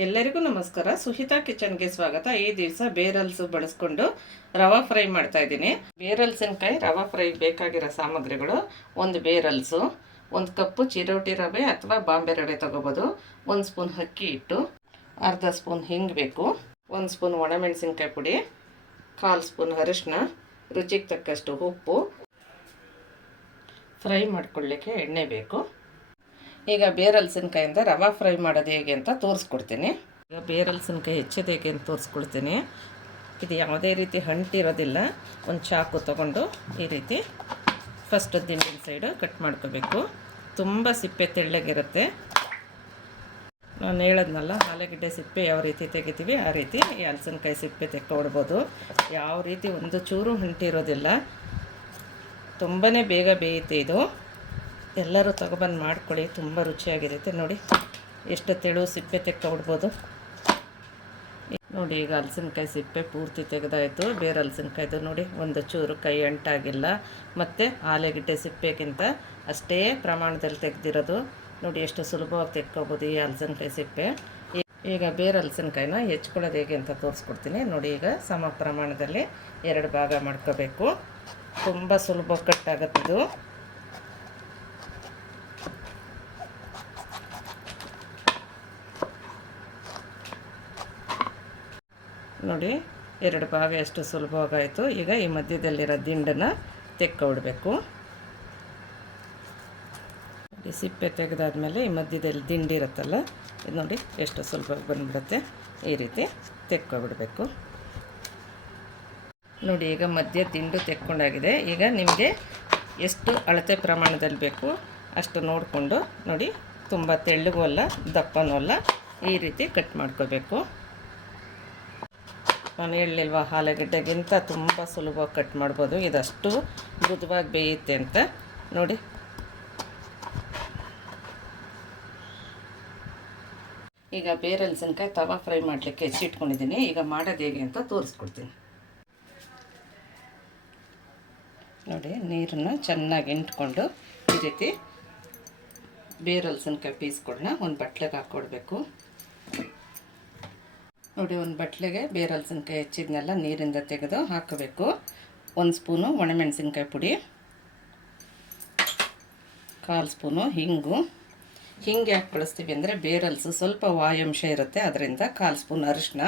ಎಲ್ಲರಿಗೂ ನಮಸ್ಕಾರ. ಸುಹಿತಾ ಕಿಚನ್ಗೆ ಸ್ವಾಗತ. ಈ ದಿವಸ ಬೇರಲ್ಸು ಬಳಸ್ಕೊಂಡು ರವಾ ಫ್ರೈ ಮಾಡ್ತಾ ಇದ್ದೀನಿ. ಬೇರಲ್ಸಿನಕಾಯಿ, ರವಾ ಫ್ರೈ ಬೇಕಾಗಿರೋ ಸಾಮಗ್ರಿಗಳು. ಒಂದು ಬೇರಲ್ಸು, ಒಂದು ಕಪ್ಪು ಚಿರೋಟಿ ರವೆ ಅಥವಾ ಬಾಂಬೆ ರವೆ ತಗೋಬೋದು. ಒಂದು ಸ್ಪೂನ್ ಅಕ್ಕಿ ಹಿಟ್ಟು, ಅರ್ಧ ಸ್ಪೂನ್ ಹಿಂಗೆ ಬೇಕು. ಒಂದು ಸ್ಪೂನ್ ಒಣಮೆಣಸಿನ್ಕಾಯಿ ಪುಡಿ, ಕಾಲು ಸ್ಪೂನ್ ಅರಿಶಿನ ರುಚಿಗೆ ತಕ್ಕಷ್ಟು ಉಪ್ಪು. ಫ್ರೈ ಮಾಡ್ಕೊಳ್ಳಿಕ್ಕೆ ಎಣ್ಣೆ ಬೇಕು. ಈಗ ಬೇರಲ್ಸಿನಕಾಯಿಂದ ರವೆ ಫ್ರೈ ಮಾಡೋದು ಹೇಗೆ ಅಂತ ತೋರಿಸ್ಕೊಡ್ತೀನಿ. ಈಗ ಬೇರಲ್ಸಿನಕಾಯಿ ಹೆಚ್ಚೋದು ಹೇಗೆ ಅಂತ ತೋರಿಸ್ಕೊಡ್ತೀನಿ. ಇದು ಯಾವುದೇ ರೀತಿ ಹಂಟಿರೋದಿಲ್ಲ. ಒಂದು ಚಾಕು ತಗೊಂಡು ಈ ರೀತಿ ಫಸ್ಟ್ ದಿಂಬಿನ ಸೈಡು ಕಟ್ ಮಾಡ್ಕೋಬೇಕು. ತುಂಬ ಸಿಪ್ಪೆ ತೆಳ್ಳಗಿರುತ್ತೆ. ನಾನು ಹೇಳೋದ್ನಲ್ಲ ಆಲೂಗಡ್ಡೆ ಸಿಪ್ಪೆ ಯಾವ ರೀತಿ ತೆಗಿತೀವಿ, ಆ ರೀತಿ ಈ ಹಲಸಿನಕಾಯಿ ಸಿಪ್ಪೆ ತೆಕ್ಕೊಡ್ಬೋದು. ಯಾವ ರೀತಿ ಒಂದು ಚೂರು ಹಂಟಿರೋದಿಲ್ಲ. ತುಂಬಾ ಬೇಗ ಬೇಯುತ್ತೆ ಇದು. ಎಲ್ಲರೂ ತಗೊಬಂದು ಮಾಡ್ಕೊಳ್ಳಿ, ತುಂಬ ರುಚಿಯಾಗಿರುತ್ತೆ. ನೋಡಿ ಎಷ್ಟು ತೆಳು ಸಿಪ್ಪೆ ತೆಕ್ಕೊಬಿಡ್ಬೋದು ನೋಡಿ, ಈಗ ಹಲಸಿನಕಾಯಿ ಸಿಪ್ಪೆ ಪೂರ್ತಿ ತೆಗೆದಾಯಿತು. ಬೇರೆ ಹಲಸಿನಕಾಯ್ದು ನೋಡಿ, ಒಂದು ಚೂರು ಕೈ ಅಂಟಾಗಿಲ್ಲ. ಮತ್ತು ಆಲೆಗಿಡ್ಡೆ ಸಿಪ್ಪೆಗಿಂತ ಅಷ್ಟೇ ಪ್ರಮಾಣದಲ್ಲಿ ತೆಗೆದಿರೋದು. ನೋಡಿ, ಎಷ್ಟು ಸುಲಭವಾಗಿ ತೆಕ್ಕೋಬೋದು ಈ ಹಲಸಿನಕಾಯಿ ಸಿಪ್ಪೆ. ಈಗ ಬೇರೆ ಹಲಸಿನಕಾಯಿನ ಹೆಚ್ಕೊಳ್ಳೋದು ಹೇಗೆ ಅಂತ ತೋರಿಸ್ಕೊಡ್ತೀನಿ. ನೋಡಿ, ಈಗ ಸಮ ಪ್ರಮಾಣದಲ್ಲಿ ಎರಡು ಭಾಗ ಮಾಡ್ಕೋಬೇಕು. ತುಂಬ ಸುಲಭ ಕಟ್ಟಾಗತ್ತಿದು ನೋಡಿ, ಎರಡು ಭಾಗ ಎಷ್ಟು ಸುಲಭವಾಗಾಯಿತು. ಈಗ ಈ ಮಧ್ಯದಲ್ಲಿರೋ ದಿಂಡನ್ನು ತೆಕ್ಕೊಬಿಡ್ಬೇಕು ಈ ಸಿಪ್ಪೆ ತೆಗೆದಾದ್ಮೇಲೆ ಈ ಮಧ್ಯದಲ್ಲಿ ದಿಂಡಿ ಇರುತ್ತಲ್ಲ, ಇದು ನೋಡಿ ಎಷ್ಟು ಸುಲಭವಾಗಿ ಬಂದ್ಬಿಡುತ್ತೆ. ಈ ರೀತಿ ತೆಕ್ಕೊಬಿಡಬೇಕು. ನೋಡಿ, ಈಗ ಮಧ್ಯ ದಿಂಡು ತೆಕ್ಕೊಂಡಾಗಿದೆ. ಈಗ ನಿಮಗೆ ಎಷ್ಟು ಅಳತೆ ಪ್ರಮಾಣದಲ್ಲಿ ಬೇಕು ಅಷ್ಟು ನೋಡಿಕೊಂಡು ನೋಡಿ, ತುಂಬ ತೆಳ್ಳಗೂ ಅಲ್ಲ, ದಪ್ಪನೂ ಅಲ್ಲ, ಈ ರೀತಿ ಕಟ್ ಮಾಡ್ಕೋಬೇಕು. ನಾನು ಹೇಳಲಿಲ್ವ ಆಲೂಗಡ್ಡೆಗಿಂತ ತುಂಬ ಸುಲಭವಾಗಿ ಕಟ್ ಮಾಡ್ಬೋದು. ಇದಷ್ಟು ಮೃದುವಾಗಿ ಬೇಯುತ್ತೆ ಅಂತ. ನೋಡಿ. ಈಗ ಬೇರೆ ಹಲಸಿನಕಾಯಿ ತವಾ ಫ್ರೈ ಮಾಡಲಿಕ್ಕೆ ಹೆಚ್ಚಿಟ್ಕೊಂಡಿದ್ದೀನಿ ಈಗ ಮಾಡೋದು ಹೇಗೆ ಅಂತ ತೋರಿಸ್ಕೊಡ್ತೀನಿ. ನೋಡಿ, ನೀರನ್ನು ಚೆನ್ನಾಗಿ ಇಂಟ್ಕೊಂಡು ಈ ರೀತಿ ಬೇರೆ ಹಲಸಿನಕಾಯಿ ಪೀಸ್ಗಳನ್ನ ಒಂದು ಬಟ್ಲಿಗೆ ಹಾಕ್ಕೊಡ್ಬೇಕು. ನೋಡಿ, ಒಂದು ಬಟ್ಲಿಗೆ ಬೇರೆ ಹಲಸಿನ್ಕಾಯಿ ಹೆಚ್ಚಿದ್ನೆಲ್ಲ ನೀರಿಂದ ತೆಗೆದು ಹಾಕಬೇಕು. ಒಂದು ಸ್ಪೂನು ಒಣಮೆಣಸಿನ್ಕಾಯಿ ಪುಡಿ, ಕಾಲು ಸ್ಪೂನು ಹಿಂಗು. ಹಿಂಗೆ ಯಾಕೆ ಬಳಸ್ತೀವಿ ಅಂದರೆ ಬೇರಲ್ಸು ಸ್ವಲ್ಪ ವಾಯಾಂಶ ಇರುತ್ತೆ, ಅದರಿಂದ ಕಾಲು ಸ್ಪೂನ್ ಅರಿಶಿನ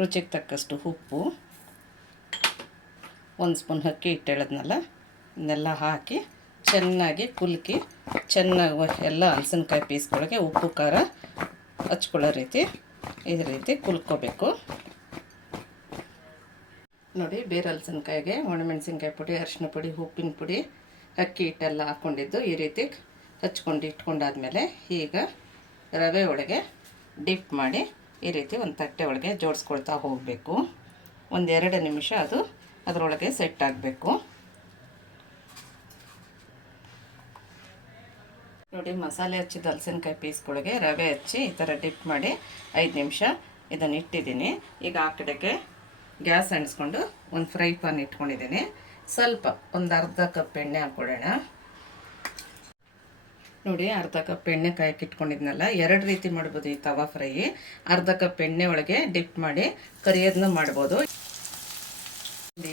ರುಚಿಗೆ ತಕ್ಕಷ್ಟು ಉಪ್ಪು, ಒಂದು ಸ್ಪೂನ್ ಅಕ್ಕಿ ಹಿಟ್ಟು ಇದನ್ನೆಲ್ಲ ಹಾಕಿ ಚೆನ್ನಾಗಿ ಕುಲ್ಕಿ, ಚೆನ್ನಾಗಿ ಎಲ್ಲ ಹಲಸಿನ್ಕಾಯಿ ಪೀಸ್ಗಳಿಗೆ ಉಪ್ಪು, ಖಾರ ಹಚ್ಕೊಳ್ಳೋ ರೀತಿ ಈ ರೀತಿ ಕುಲ್ಕೋಬೇಕು. ನೋಡಿ ಬೇರೆ ಹಲಸಿನ್ಕಾಯಿಗೆ ಒಣಮೆಣಸಿನ್ಕಾಯಿ ಪುಡಿ, ಅರಿಶಿನ ಪುಡಿ, ಉಪ್ಪಿನ ಪುಡಿ, ಅಕ್ಕಿ ಹಿಟ್ಟೆಲ್ಲ ಹಾಕ್ಕೊಂಡಿದ್ದು ಈ ರೀತಿ ಹಚ್ಕೊಂಡು ಇಟ್ಕೊಂಡಾದ್ಮೇಲೆ ಈಗ ರವೆ ಒಳಗೆ ಡಿಪ್ ಮಾಡಿ ಈ ರೀತಿ ಒಂದು ತಟ್ಟೆ ಒಳಗೆ ಜೋಡಿಸ್ಕೊಳ್ತಾ ಹೋಗಬೇಕು. ಒಂದೆರಡು ನಿಮಿಷ ಅದು ಅದರೊಳಗೆ ಸೆಟ್ ಆಗಬೇಕು. ನೋಡಿ, ಮಸಾಲೆ ಹಚ್ಚಿದ ಹಲಸಿನಕಾಯಿ ಪೀಸ್ಗಳಿಗೆ ರವೆ ಹಚ್ಚಿ ಈ ಥರ ಡಿಪ್ ಮಾಡಿ ಐದು ನಿಮಿಷ ಇದನ್ನು ಇಟ್ಟಿದ್ದೀನಿ. ಈಗ ಆ ಕಡೆಗೆ ಗ್ಯಾಸ್ ಅಣಿಸ್ಕೊಂಡು ಒಂದು ಫ್ರೈ ಪಾನ್ ಇಟ್ಕೊಂಡಿದ್ದೀನಿ. ಸ್ವಲ್ಪ ಒಂದು ಅರ್ಧ ಕಪ್ ಎಣ್ಣೆ ಹಾಕ್ಕೊಡೋಣ. ನೋಡಿ, ಅರ್ಧ ಕಪ್ ಎಣ್ಣೆ ಕಾಯಕ್ಕೆ ಇಟ್ಕೊಂಡಿದ್ನಲ್ಲ, ಎರಡು ರೀತಿ ಮಾಡ್ಬೋದು ಈ ತವಾ ಫ್ರೈ ಅರ್ಧ ಕಪ್ ಎಣ್ಣೆ ಒಳಗೆ ಡಿಪ್ ಮಾಡಿ ಕರಿಯೋದನ್ನ ಮಾಡ್ಬೋದು.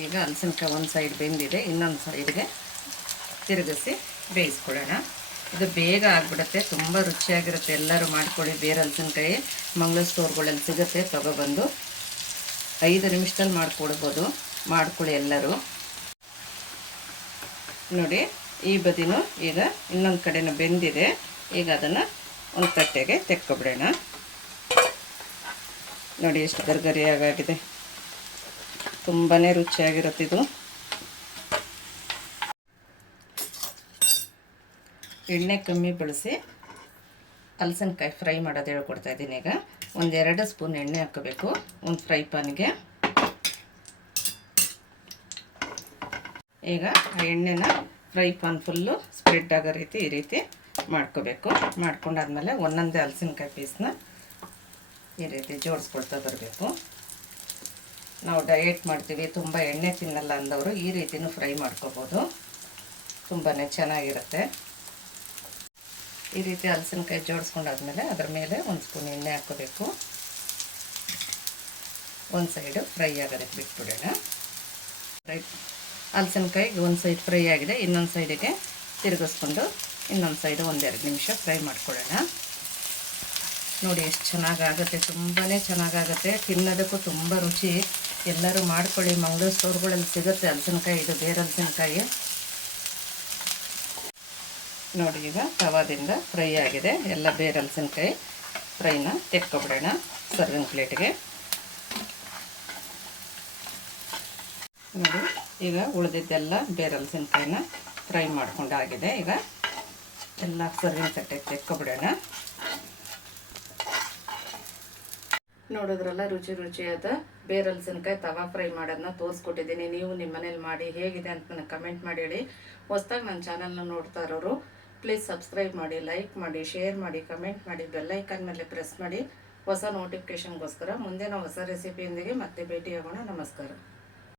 ಈಗ ಹಲಸಿನಕಾಯಿ ಒಂದು ಸೈಡ್ ಬೆಂದಿದೆ, ಇನ್ನೊಂದು ಸೈಡ್ಗೆ ತಿರುಗಿಸಿ ಬೇಯಿಸ್ಕೊಳ್ಳೋಣ ಇದು ಬೇಗ ಆಗಿಬಿಡುತ್ತೆ, ತುಂಬ ರುಚಿಯಾಗಿರುತ್ತೆ. ಎಲ್ಲರೂ ಮಾಡ್ಕೊಳ್ಳಿ ಬೇರೆ ಹಲಸಿನಕಾಯಿ ಮಂಗಳ ಸ್ಟೋರ್ಗಳಲ್ಲಿ ಸಿಗುತ್ತೆ. ತಗೊಬಂದು ಐದು ನಿಮಿಷದಲ್ಲಿ ಮಾಡಿಕೊಡ್ಬೋದು. ಮಾಡ್ಕೊಳ್ಳಿ ಎಲ್ಲರೂ. ನೋಡಿ, ಈ ಬದಿನೂ ಈಗ ಇನ್ನೊಂದು ಕಡೆನೂ ಬೆಂದಿದೆ. ಈಗ ಅದನ್ನು ಒಂದು ತಟ್ಟೆಗೆ ತೆಕ್ಕೊಬಿಡೋಣ. ನೋಡಿ, ಎಷ್ಟು ಗರ್ಗರಿಯಾಗಿದೆ ತುಂಬಾ ರುಚಿಯಾಗಿರುತ್ತೆ ಇದು ಎಣ್ಣೆ ಕಮ್ಮಿ ಬಳಸಿ ಹಲಸಿನಕಾಯಿ ಫ್ರೈ ಮಾಡೋದು ಹೇಳ್ಕೊಡ್ತಾ ಇದ್ದೀನಿ ಈಗ. ಒಂದೆರಡು ಸ್ಪೂನ್ ಎಣ್ಣೆ ಹಾಕೋಬೇಕು. ಒಂದು ಫ್ರೈ ಪಾನ್ಗೆ ಈಗ ಆ ಎಣ್ಣೆನ ಫ್ರೈ ಪಾನ್ ಫುಲ್ಲು ಸ್ಪ್ರೆಡ್ ಆಗೋ ರೀತಿ ಈ ರೀತಿ ಮಾಡ್ಕೋಬೇಕು. ಮಾಡ್ಕೊಂಡಾದ್ಮೇಲೆ ಒಂದೊಂದೇ ಹಲಸಿನಕಾಯಿ ಪೀಸ್ನ ಈ ರೀತಿ ಜೋಡಿಸ್ಕೊಳ್ತಾ ಬರಬೇಕು. ನಾವು ಡಯೆಟ್ ಮಾಡ್ತೀವಿ. ತುಂಬ ಎಣ್ಣೆ ತಿನ್ನಲ್ಲ ಅಂದವರು ಈ ರೀತಿಯೂ ಫ್ರೈ ಮಾಡ್ಕೋಬೋದು. ತುಂಬಾ ಚೆನ್ನಾಗಿರುತ್ತೆ. ಈ ರೀತಿ ಹಲಸಿನಕಾಯಿ ಜೋಡಿಸ್ಕೊಂಡಾದ್ಮೇಲೆ ಅದ್ರ ಮೇಲೆ ಒಂದು ಸ್ಪೂನ್ ಎಣ್ಣೆ ಹಾಕೋಬೇಕು ಒಂದು ಸೈಡು ಫ್ರೈ ಆಗೋದಕ್ಕೆ ಬಿಟ್ಬಿಡೋಣ. ಫ್ರೈ ಹಲಸಿನಕಾಯಿಗೆ ಒಂದು ಸೈಡ್ ಫ್ರೈ ಆಗಿದೆ, ಇನ್ನೊಂದು ಸೈಡಿಗೆ ತಿರುಗಿಸ್ಕೊಂಡು ಇನ್ನೊಂದು ಸೈಡು ಒಂದೆರಡು ನಿಮಿಷ ಫ್ರೈ ಮಾಡ್ಕೊಳ್ಳೋಣ. ನೋಡಿ ಎಷ್ಟು ಚೆನ್ನಾಗಾಗುತ್ತೆ ತುಂಬಾ ಚೆನ್ನಾಗಾಗುತ್ತೆ. ತಿನ್ನೋದಕ್ಕೂ ತುಂಬ ರುಚಿ. ಎಲ್ಲರೂ ಮಾಡ್ಕೊಳ್ಳಿ, ಮಂಗಳೂರು ಸ್ಟೋರ್ಗಳಲ್ಲಿ ಸಿಗುತ್ತೆ ಹಲಸಿನಕಾಯಿ, ಇದು ಬೇರೆ ಹಲಸಿನಕಾಯಿ. ನೋಡಿ ಈಗ ತವಾದಿಂದ ಫ್ರೈ ಆಗಿದೆ. ಎಲ್ಲ ಬೇರೆ ಹಲಸಿನಕಾಯಿ ಫ್ರೈನ ತೆಕ್ಕೊಬಿಡೋಣ ಸರ್ವಿಂಗ್ ಪ್ಲೇಟ್ಗೆ ನೋಡಿ, ಈಗ ಉಳಿದಿದ್ದೆಲ್ಲ ಬೇರೆ ಹಲಸಿನಕಾಯಿನ ಫ್ರೈ ಮಾಡ್ಕೊಂಡಾಗಿದೆ. ಈಗ ಎಲ್ಲ ಸರ್ವಿಂಗ್ ತಟ್ಟೆ ತೆಕ್ಕೊಬಿಡೋಣ. ನೋಡಿದ್ರಲ್ಲ ರುಚಿ ರುಚಿಯಾದ ಬೇರೆ ಹಲಸಿನಕಾಯಿ ತವಾ ಫ್ರೈ ಮಾಡೋದನ್ನ ತೋರಿಸ್ಕೊಟ್ಟಿದ್ದೀನಿ. ನೀವು ನಿಮ್ಮ ಮನೇಲಿ ಮಾಡಿ ಹೇಗಿದೆ ಅಂತ ನನಗೆ ಕಮೆಂಟ್ ಮಾಡಿ ಹೇಳಿ. ಹೊಸ್ದಾಗಿ ನನ್ನ ಚಾನಲ್ನ ನೋಡ್ತಾ ಇರೋರು ಪ್ಲೀಸ್ ಸಬ್ಸ್ಕ್ರೈಬ್ ಮಾಡಿ, ಲೈಕ್ ಮಾಡಿ, ಶೇರ್ ಮಾಡಿ, ಕಮೆಂಟ್ ಮಾಡಿ ಬೆಲ್ಲೈಕನ್ ಮೇಲೆ ಪ್ರೆಸ್ ಮಾಡಿ. ಹೊಸ ನೋಟಿಫಿಕೇಷನ್ಗೋಸ್ಕರ ಮುಂದಿನ ಹೊಸ ರೆಸಿಪಿಯೊಂದಿಗೆ ಮತ್ತೆ ಭೇಟಿಯಾಗೋಣ. ನಮಸ್ಕಾರ.